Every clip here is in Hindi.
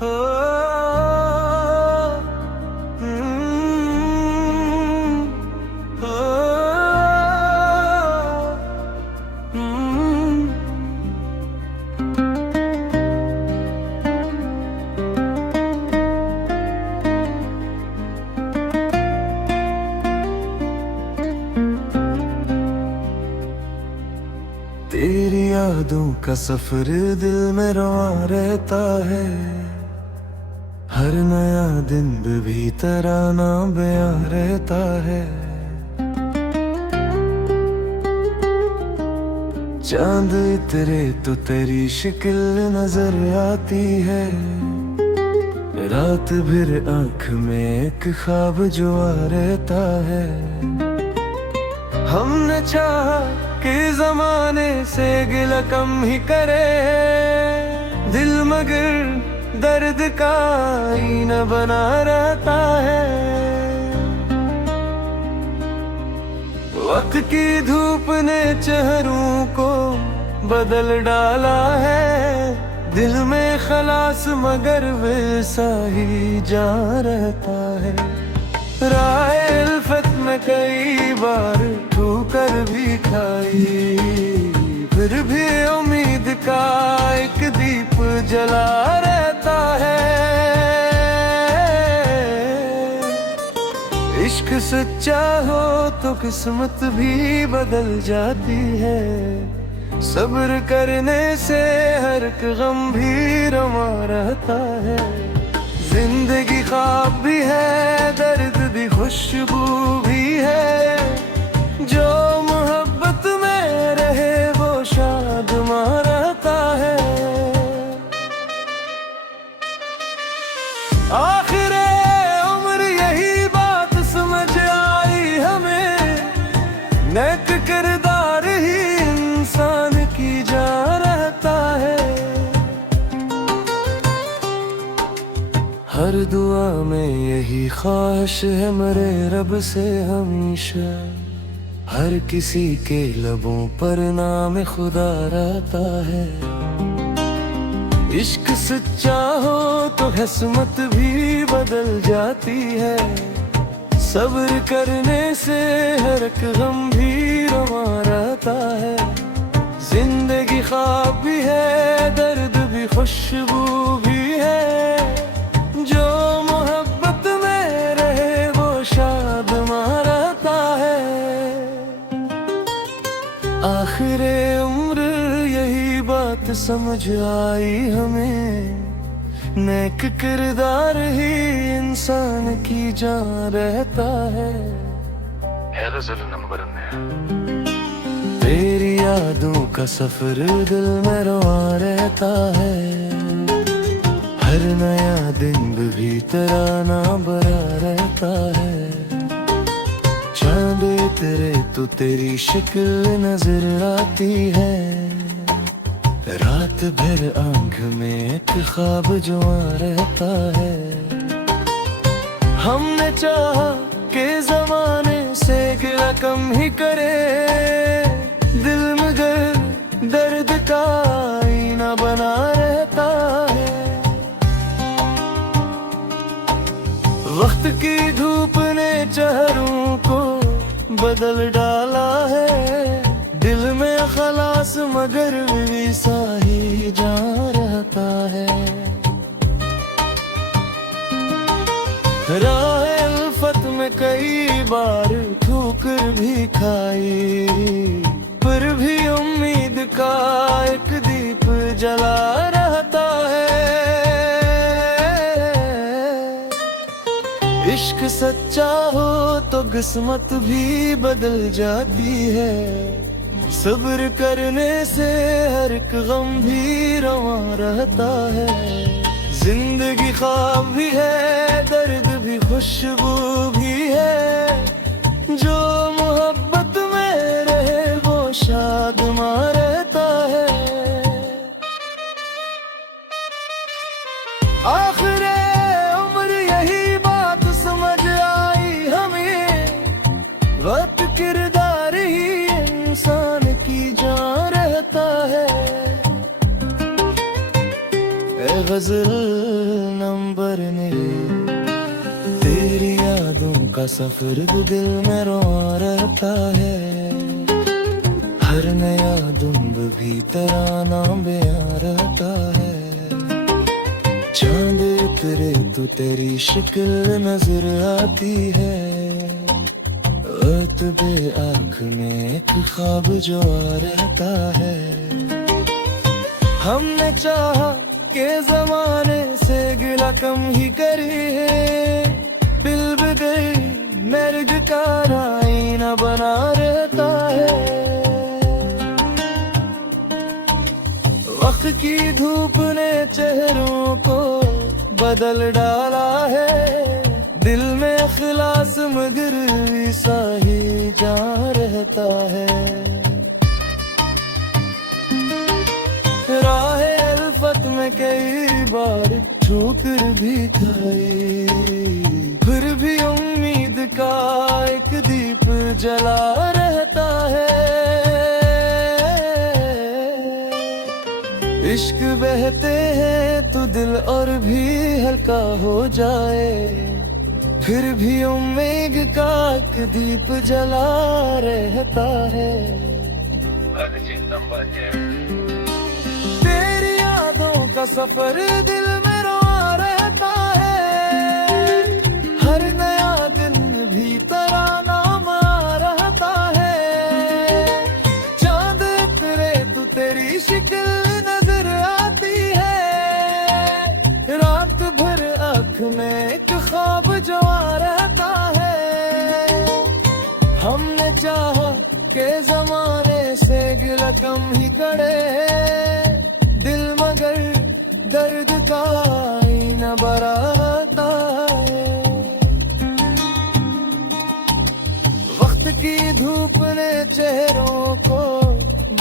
हो हो तेरी यादों का सफर दिल में रवा रहता है। हर नया दिन भी तराना बयां रहता है। चांद इतरे तो तेरी शक्ल नजर आती है। रात भर आंख में एक ख्वाब जो आ रहता है। हमने चाहा कि जमाने से गिला कम ही करे, दिल मगर दर्द का आईना बना रहता है। वक्त की धूप ने चेहरों को बदल डाला है। दिल में खलास मगर वैसा ही जा रहता है। राह उल्फत में कई बार ठोकर भी खाई, फिर भी उम्मीद का एक दीप जला रहता है। इश्क सच्चा हो तो किस्मत भी बदल जाती है। सब्र करने से हर एक गम भी रमा रहता है। जिंदगी ख्वाब भी है, दर्द भी खुशबू भी है। जो मोहब्बत में रहे वो शादमा रहता है। आखिर उम्र यही बात समझ आई हमें, नेक किरदार ही इंसान की जा रहता है। हर दुआ में यही ख्वाहिश है मेरे रब से हमेशा। हर किसी के लबों पर नाम खुदा रहता है। इश्क सच्चा हो तो किस्मत भी बदल जाती है। सब्र करने से हर एक गम भी रमा रहता है। जिंदगी ख्वाब भी है, दर्द भी खुशबू भी है। जो मोहब्बत में रहे वो शादमा रहता है। आखिर उम्र यही बात समझ आई हमें, नेक किरदार ही इंसान की जान रहता है। तेरी यादों का सफर दिल में रवा रहता है। हर नया दिन भी तराना भरा रहता है। चांद तेरे तो तेरी शक्ल नजर आती है। रात भर आंख में एक ख्वाब जो आ रहता है। हमने चाहा कि जमाने से गिला कम ही करे, दिल मगर दर्द का आईना बना रहता है। वक्त की धूप ने चेहरों को बदल डाला है। दिल में खलास मगर वैसा ही जा रहता है। राह उल्फत में कई बार ठोकर भी खाई, पर भी उम्मीद का एक दीप जला रहता है। इश्क सच्चा हो तो किस्मत भी बदल जाती है। सब्र करने से हर एक गम भी रवा रहता है। जिंदगी ख्वाब भी है, दर्द भी खुशबू भी है। जो मोहब्बत में रहे वो शादमा रहता है। आखिर उम्र यही बात समझ आई हमें, वक्त किरदार ही इंसान की जान रहता है। गजल नंबर ने, तेरी यादों का सफर दिल में रोआ रहता है। हर नया दुम्ब भी तेरा नाम बयां रहता है। चांद उतरे तो तेरी शक्ल नजर आती है। बे आँख में एक ख्वाब जो आ रहता है। हमने चाहा के जमाने से गिला कम ही करी है। दिल बगैर नर्ग का आईना बना रहता है। वक्त की धूप ने चेहरों को बदल डाला है। दिल में अखलास मगर सा ही जा रहता है। राह अल्फत में कई बार ठोकर भी खाई, फिर भी उम्मीद का एक दीप जला रहता है। इश्क बहते हैं तो दिल और भी हल्का हो जाए, फिर भी उम्मीद का एक दीप जला रहता है। तेरी यादों का सफर दिल में रोआ रहता है। हर नया दिन भी तेरा नाम आ रहता है। चांद उतरे तो तेरी शक्ल नजर आती है। रात भर आँख में एक ख्वाब जो आ रहता है। हमने चाहा के जमाने से गिला कम ही करे। दिल मगर दर्द का आईना बराता है। वक्त की धूप ने चेहरों को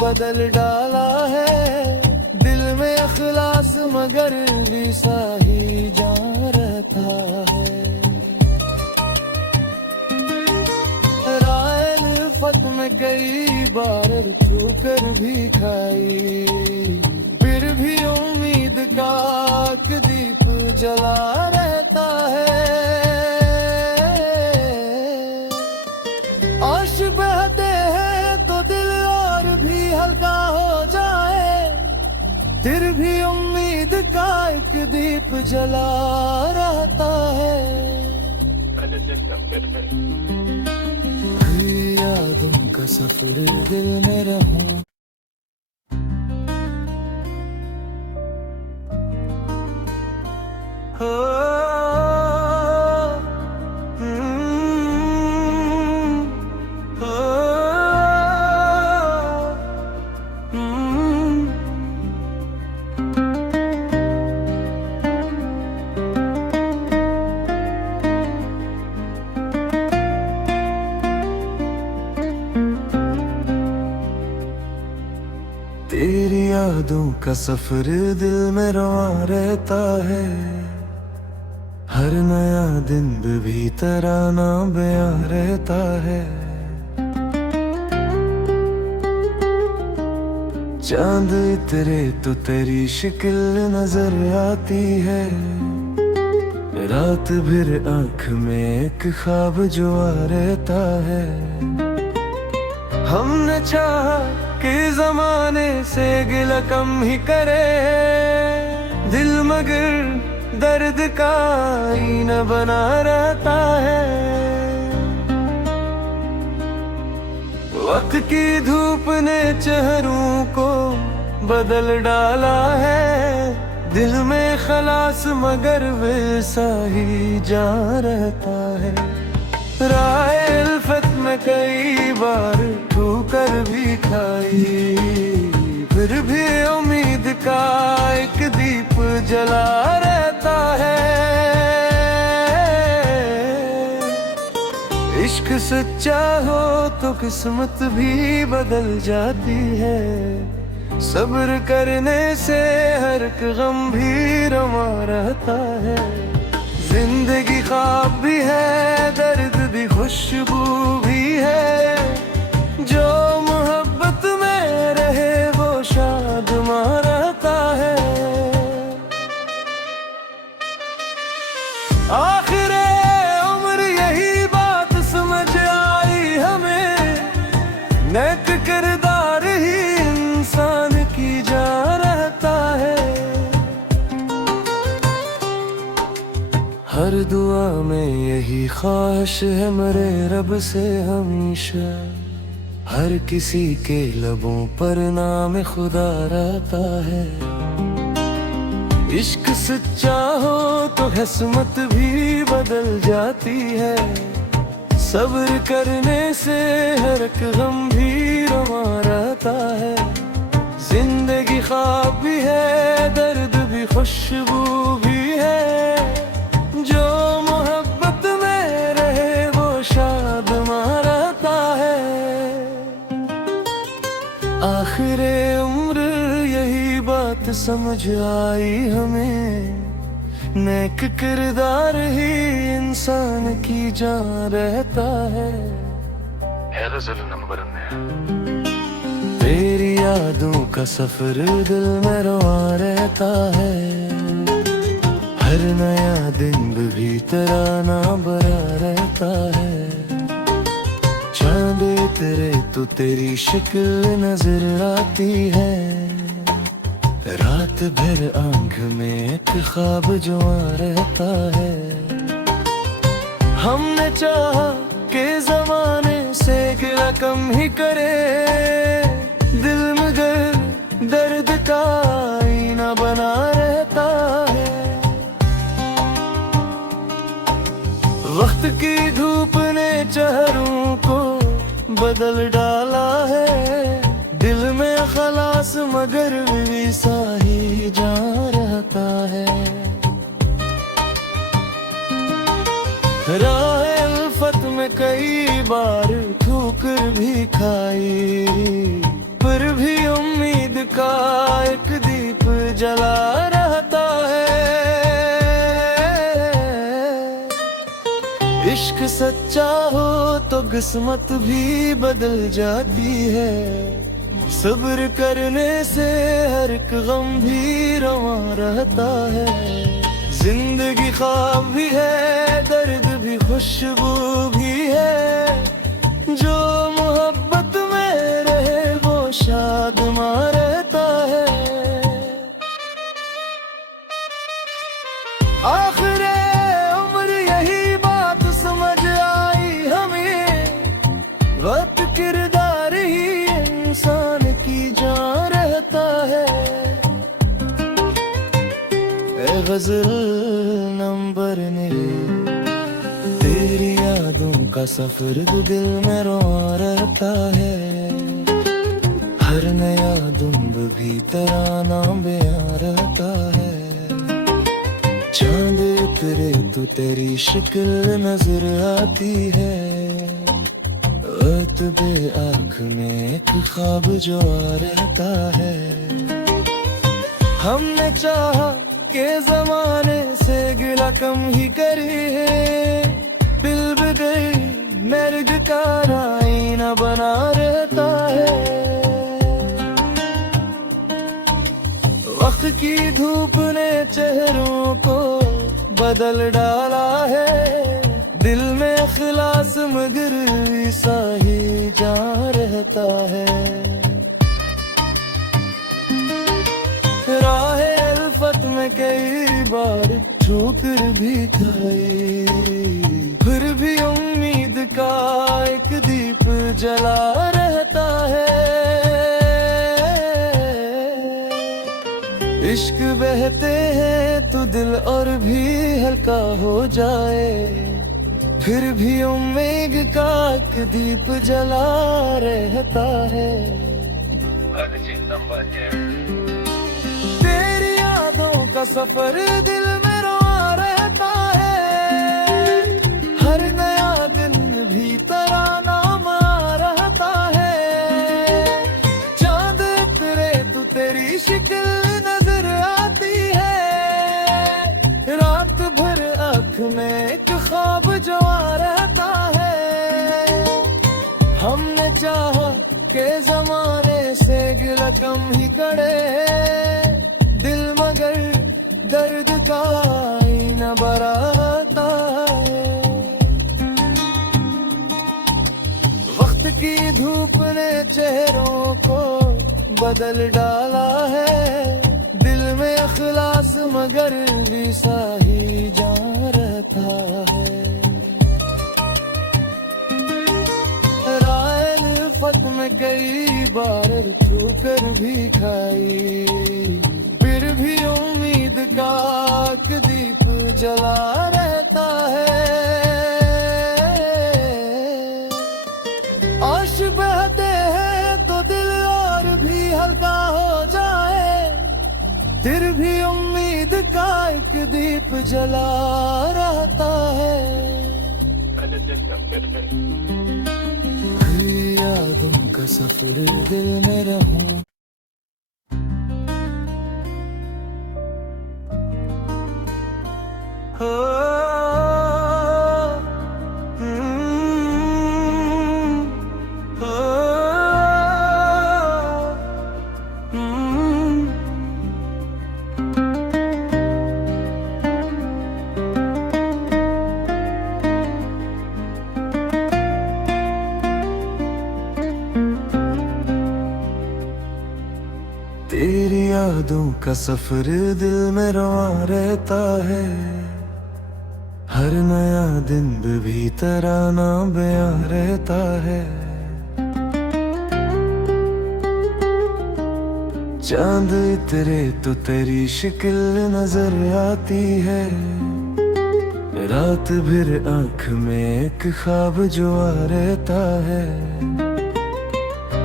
बदल डाला है। दिल में अखलास मगर भी सा ही जा रहता है। फत में कई बार ठोकर भी खाई, फिर भी उम्मीद का एक दीप जला रहता है। आश बहते हैं तो दिल और भी हल्का हो जाए, फिर भी उम्मीद का एक दीप जला रहता है। यादों का सफर दिल में रहूं। हो तेरी यादों का सफर दिल में रोआ रहता है। हर नया दिन भी तेरा नाम बयां रहता है। चांद उतरे तो तेरी शक्ल नजर आती है। रात भर आँख में एक ख्वाब जो आ रहता है। हमने चाहा कि जमाने से गिला कम ही करे। दिल मगर दर्द का आईना बना रहता है। वक्त की धूप ने चेहरों को बदल डाला है। दिल में खलास मगर वैसा ही जा रहता है। राह अल्फत में कई बार ठोकर भी खाई, फिर भी उम्मीद का एक दीप जला रहता है। इश्क सच्चा हो तो किस्मत भी बदल जाती है। सब्र करने से हर एक गम भी रमा रहता है। जिंदगी ख्वाब भी है, दर्द भी खुशबू भी है। जो मोहब्बत में रहे वो शाद रहता है। यही ख्वाहिश है मेरे रब से हमेशा, हर किसी के लबों पर नाम खुदा रहता है। इश्क सच्चा हो तो किस्मत भी बदल जाती है, सब्र करने से हर एक गम भी रवा रहता है। जिंदगी ख्वाब भी है, दर्द भी खुशबू भी है, जो मोहब्बत में रहे वो शाद रहता है। आखिरे उम्र यही बात समझ आई हमें, नेक किरदार ही इंसान की जान रहता है। तेरी यादों का सफर दिल में रवा रहता है, हर नया दिन भी तेरा नाम बरा रहता है। चांद तेरे तो तेरी शक्ल नजर आती है, रात भर आंख में एक ख्वाब जो रहता है। हमने चाहा के जमाने से गिला कम ही करे, दिल मगर दर्द का आईना बना रहता है। वक्त की धूप ने चेहरों को बदल डाला है, दिल में खलास मगर विसा ही जा रहता है। राह अल्फत में कई बार ठोकर भी खाई, पर भी उम्मीद का एक दीप जला रहता है। इश्क सच्चा हो तो किस्मत भी बदल जाती है, सब्र करने से हर एक गम भी रवा रहता है। जिंदगी ख्वाब भी है, दर्द भी खुशबू भी है, जो मोहब्बत में रहे वो शाद रहता है। आखिरे उम्र यही बात समझ आई हमें, वक्त किरदार ही इंसान की जान रहता है। ए गजल नंबर ने तेरी यादों का सफर दिल में रवा रहता है, हर नया दुम्ब भी तेरा नाम बयां रहता है। चांद उतरे तो तेरी शक्ल नजर आती है, बे आँख में एक ख्वाब जो रहता है। हमने चाहा के जमाने से गिला कम ही करी है, दिल बगैर नर्ग का आईना बना रहता है। वक्त की धूप ने चेहरों को बदल डाला है, दिल में इखलास मगर विसा ही जा रहता है। राह अल्फत में कई बार ठोकर भी खाई, फिर भी उम्मीद का एक दीप जला रहता है। इश्क बहते हैं तो दिल और भी हल्का हो जाए, फिर भी उम्मीद का एक दीप जला रहता है। तेरी यादों का सफर दिल में रवा रहता है, हर नया दिन भी तेरा नाम रहता है। चांद उतरे तो तेरी शक्ल नजर आती है, रात भर आँख में एक ख्वाब जो रहता है। हमने चाहा के जमाने से गिला कम ही करे, दिल मगर दर्द का आईना बराता है। वक्त की धूप ने चेहरों को बदल डाला है, दिल में इखलास मगर विसा ही जा रहता है। उल्फत में कई बार ठोकर भी खाई, फिर भी उम्मीद का एक दीप जला रहता है। आश बहते हैं तो दिल और भी हल्का हो जाए, फिर भी उम्मीद का एक दीप जला रहता है। यादों का सफर दिल में रहूं, हो तेरी यादों का सफर दिल में रवा रहता है। हर नया दिन भी तराना बयां रहता है। चांद इतरे तो तेरी शक्ल नजर आती है। रात भर आंख में एक ख्वाब जो आ रहता है।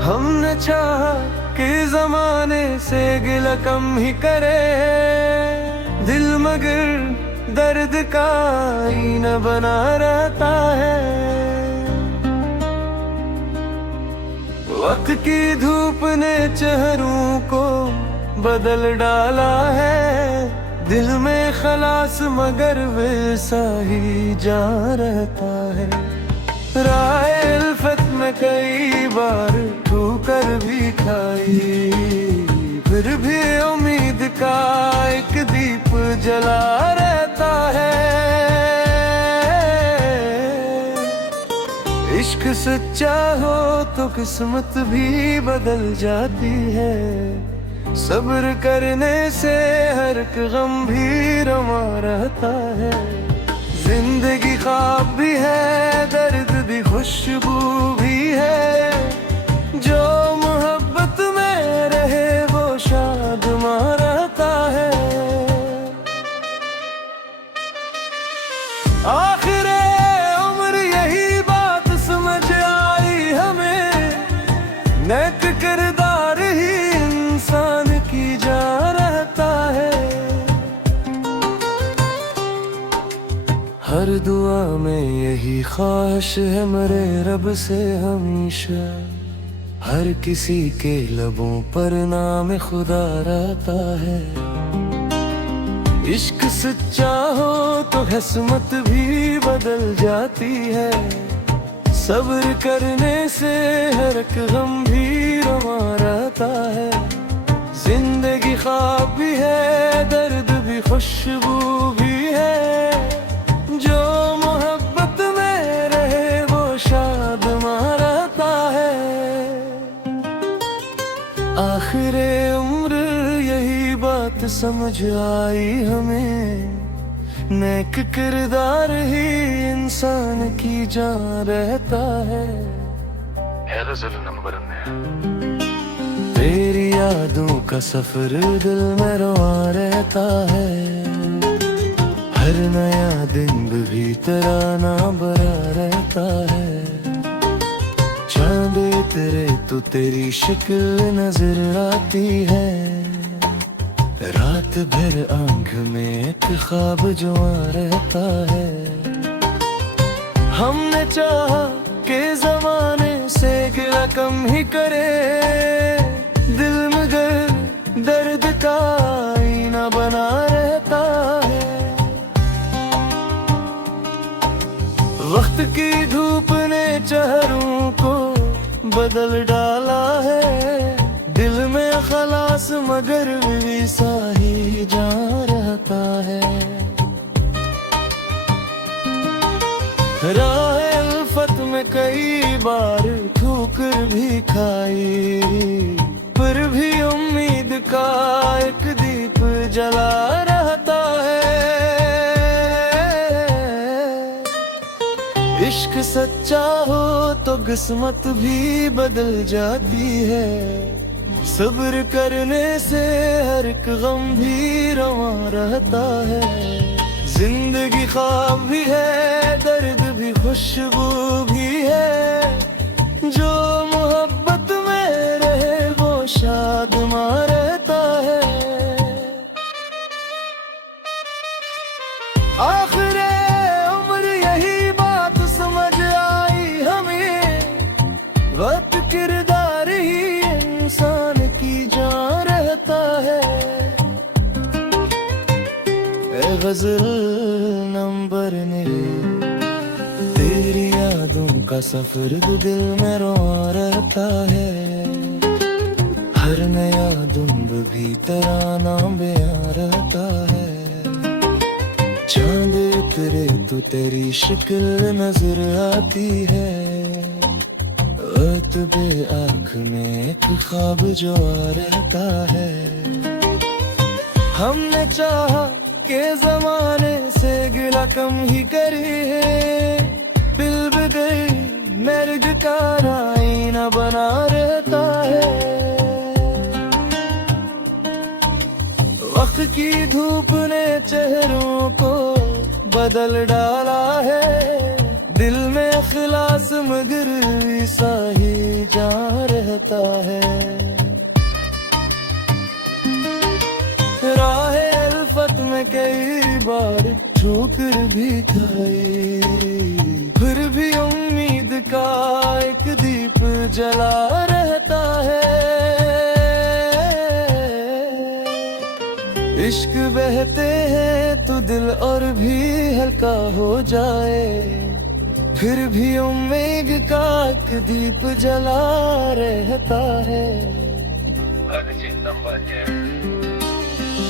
हमने चाहा कि जमाने से गिला कम ही करे, दिल मगर दर्द का आईना बना रहता है। वक्त की धूप ने चेहरों को बदल डाला है। दिल में खलास मगर वैसा ही जा रहता है। राहे उल्फत में कई बार ठोकर भी खाई, फिर भी उम्मीद का एक दीप जला रहता है। इश्क सच्चा हो तो किस्मत भी बदल जाती है। सब्र करने से हर एक गम भी रमा रहता है। जिंदगी ख्वाब भी है, दर्द भी खुशबू भी है। जो मोहब्बत में रहे वो शादमा रहता है। आखिरे उम्र यही बात समझ आई हमें, नेक किरदार ही इंसान की जा रहता है। हर दुआ में यही ख्वाहिश है मेरे रब से हमेशा। हर किसी के लबों पर नाम खुदा रहता है। इश्क सच्चा हो तो किस्मत भी बदल जाती है। सब्र करने से हर एक गम भी रमा रहता है। जिंदगी ख्वाब भी है, दर्द भी खुशबू भी है। जो मोहब्बत में रहे वो शादमा रहता है। आखिरे उम्र यही बात समझ आई हमें, नेक किरदार ही इंसान की जान रहता है। तेरी यादों का सफर दिल में रवा रहता है। हर नया दिन भी तराना भरा रहता है। चांद तेरे तो तेरी शक्ल नजर आती है। रात भर आंख में एक ख्वाब जो आ रहता है। हमने चाहा कि जमाने से गिला कम ही करे, दिल मगर दर्द का आईना बना रहता है। वक्त की धूप ने चेहरों को बदल डाला है। दिल में खलास मगर वैसा ही जा रहता है। राहे उल्फत में कई बार ठोकर भी खाई, पर भी उम्मीद का एक दीप जला रहता है। इश्क सच्चा हो तो किस्मत भी बदल जाती है। सब्र करने से हर एक गम भी रवा रहता है। जिंदगी ख्वाब भी है, दर्द भी, खुशबू भी है। जो मोहब्बत में रहे वो शादमा रहता है। आखिरे उम्र यही बात समझ आई हमें, वक्त किरदार ही इंसान की जान रहता है। ए गजल नंबर ने तेरी यादों का सफर दिल में रोआ रहता है। हर नया दुम्ब भी तराना बयां रहता है। चांद उतरे तो तेरी शक्ल नजर आती है। बे आँख में एक ख्वाब जो आ रहता है। हमने चाहा के जमाने से गिला कम ही करी है। दिल बगैर मर्ग का आईना बना रहता है। वक्त की धूप ने चेहरों को बदल डाला है। दिल में इखलास मगर सा ही जा रहता है। राहे अल्फत में कई बार ठोकर भी खाई, फिर भी उम्मीद का एक दीप जला रहता है। इश्क बहते हैं तो दिल और भी हल्का हो जाए, फिर भी उम्मीद का एक दीप जला रहता है।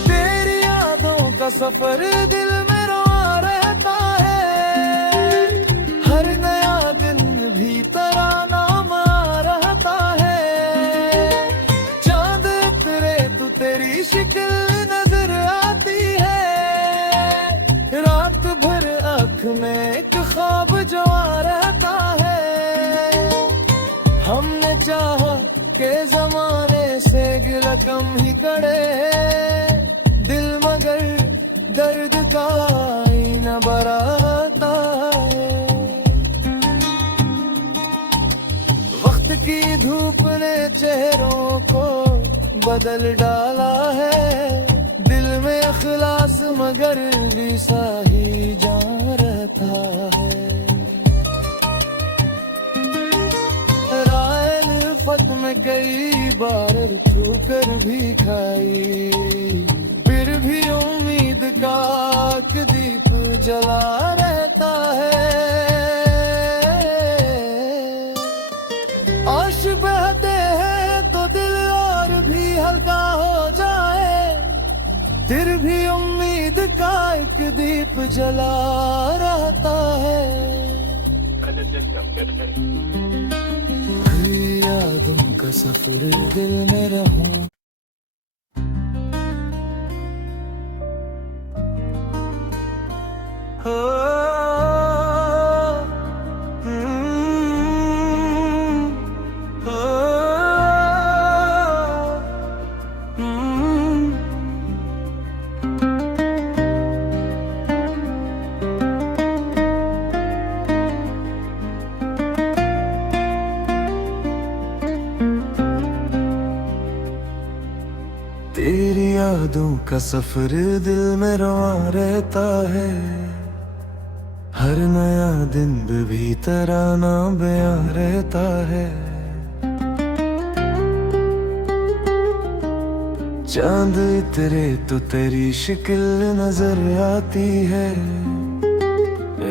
तेरी यादों का सफर दिल में रोआ रहता है। हर नया दिन भी तराना आ रहता है। चांद उतरे तो तेरी शक्ल नजर आती है। रात भर आँख में एक ख्वाब जो आ रहता है। हमने चाहा के जमाने से गिला कम ही करे। दिल मगर दर्द का आईना बराता है। वक्त की धूप ने चेहरों को बदल डाला है। दिल में इखलास मगर सा ही जा रहता है। रायल फत में कई बार ठोकर भी खाई, फिर भी उम्मीद का एक दीप जला रहता है। आश बहते हैं तो दिल और भी हल्का हो जाए, फिर भी उम्मीद का एक दीप जला रहता है। यादों का सफर दिल में रहूं। हो तेरी यादों का सफर दिल में रोआ रहता है। हर नया दिन भी तराना बयां रहता है। चांद उतरे तो तेरी शक्ल नजर आती है।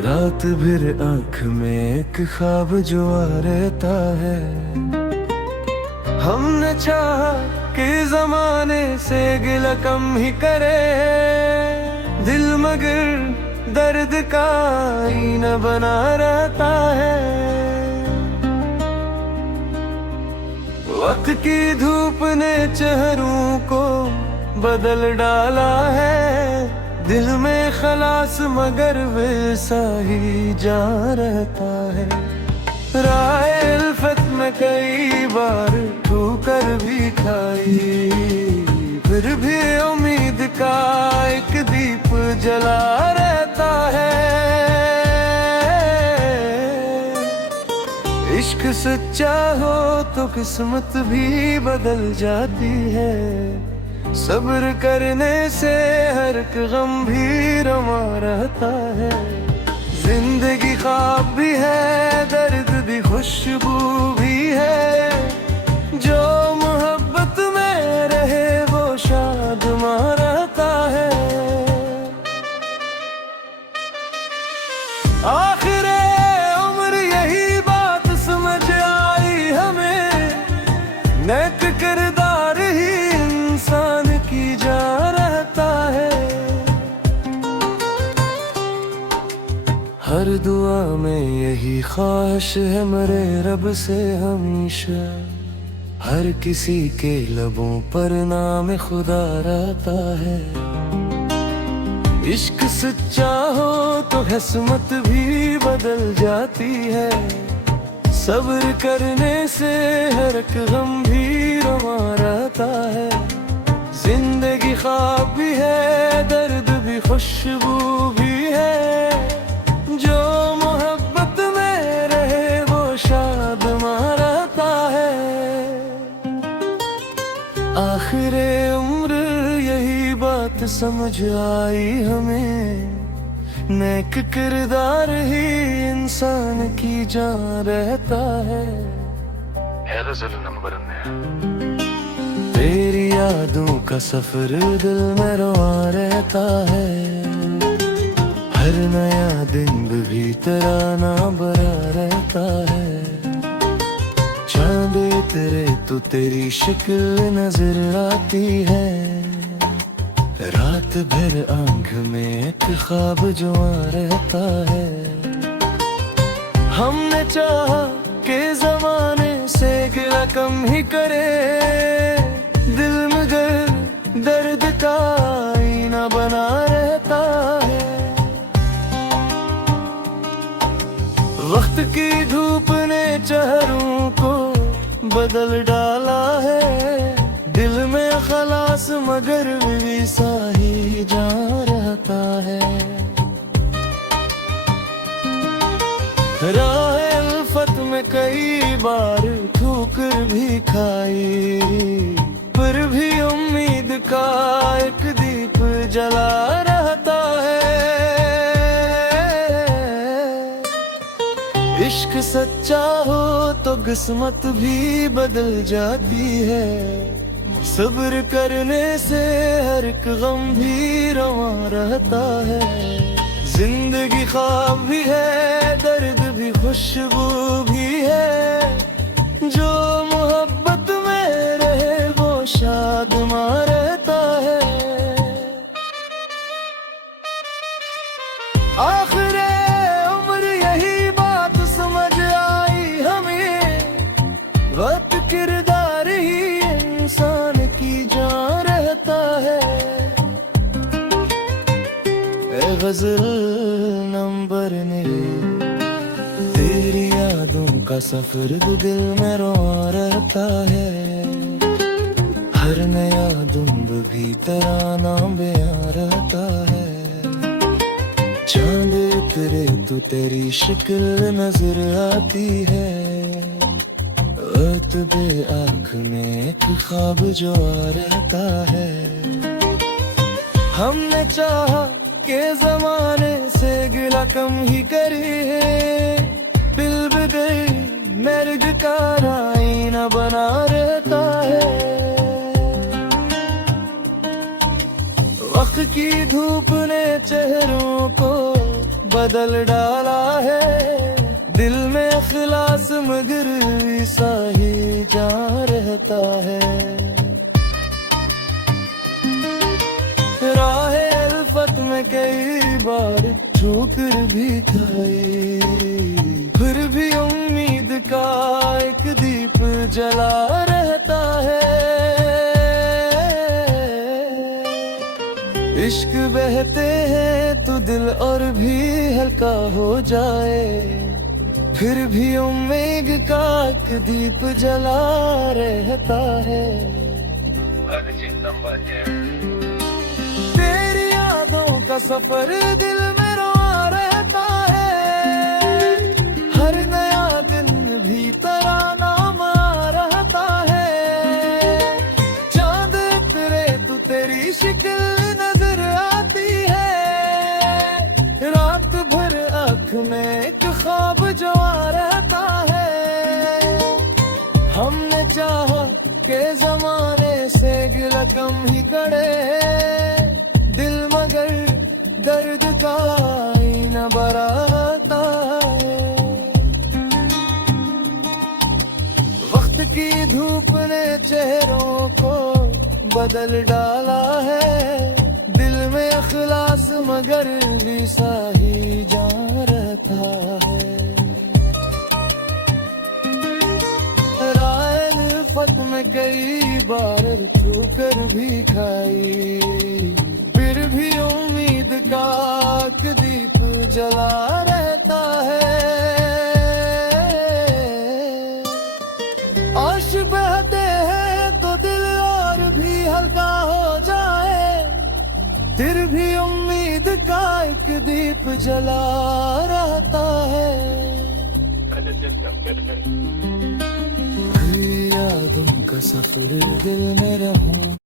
रात भर आँख में एक ख्वाब जो आ रहता है। हमने चाहा कि जमाने से गिला कम ही करे। दिल मगर दर्द का आईना बना रहता है। वक्त की धूप ने चेहरों को बदल डाला है। दिल में खलास मगर वैसा ही जा रहता है। राह उल्फत में कई बार ठोकर भी खाई, फिर भी उम्मीद का एक दीप जला रहता है। इश्क सच्चा हो तो किस्मत भी बदल जाती है, सब्र करने से हर एक गम भी रमा रहता है। जिंदगी ख्वाब भी है, दर्द भी खुशबू भी है, जो मोहब्बत में रहे वो शादमा रहता है। आखिरे उम्र यही बात समझ आई हमें, नेक किरदार ही इंसान की जा रहता है। हर दुआ में यही ख्वाहिश है मेरे रब से हमेशा, हर किसी के लबों पर नाम खुदा रहता है। इश्क सच्चा हो तो किस्मत भी बदल जाती है, सब्र करने से हर एक गम भी रमा रहता है। जिंदगी ख्वाब भी है, दर्द भी खुशबू भी है, जो मोहब्बत में रहे वो शादमा रहता है। आखिरे उम्र यही बात समझ आई हमें, नेक किरदार ही इंसान की जान रहता है। तेरी यादों का सफर दिल में रवा रहता है, हर नया दिन भी तेरा नाम बरा रहता है। चांद तेरे तो तेरी शक्ल नजर आती है, रात भर आंख में एक ख्वाब जो आ रहता है। हमने चाहा के जमाने से गिला कम ही करे, दिल में दर्द का आईना बना रहता है। वक्त की धूप ने चेहरों को बदल डाला है, दिल में खलास मगर भी सा ही जा रहता है। राह उल्फत में कई बार ठोकर भी खाई, फिर भी उम्मीद का एक दीप जला रहता है। इश्क सच्चा हो तो किस्मत भी बदल जाती है, सब्र करने से हर एक गम भी रवा रहता है। जिंदगी ख्वाब भी है, दर्द भी खुशबू भी है, जो मोहब्बत में रहे वो शादमा रहता है। आखिरे उम्र यही बात समझ आई हमें, वक्त किरदार ही इंसान की जान रहता है। गजल नंबर मेरे, तेरी यादों का सफर दिल में रो रहता है, हर नया दुम्ब भी तेरा नाम बयां रहता है। चांद उतरे तो तेरी शक्ल नजर आती है, बे आँख में एक ख्वाब जो आ रहता है। हमने चाहा के जमाने से गिला कम ही करी है, दिल भी गई मर्ग का आईना बना रहता है। वक्त की धूप ने चेहरों को बदल डाला है, दिल में खिलास मगर सा ही जा रहता है। राह उल्फत में कई बार ठोकर भी खाई, फिर भी उम्मीद का एक दीप जला रहता है। इश्क बहते हैं तो दिल और भी हल्का हो जाए, फिर भी उम्मीद का एक दीप जला रहता है। तेरी यादों का सफर दिल में रोआ रहता है। हर नया दिन भी तराना आ रहता है। चांद उतरे तो तेरी शिक्ल नजर आती है। रात भर आँख में एक ख्वाब जो आ रहता है। हमने चाहा के जमाने से गिला कम ही करे दिल, मगर दर्द का आईना बराता है। वक्त की धूप ने चेहरों को बदल डाला है। दिल में अखलास मगर भी साही जा रहता है। फत में कई बार ठोकर भी खाई, फिर भी उम्मीद का एक दीप जला रहता है। आश बहते हैं तो दिल और भी हल्का हो जाए, फिर भी उम्मीद का एक दीप जला रहता है। यादों का सफर दिल में रहूं।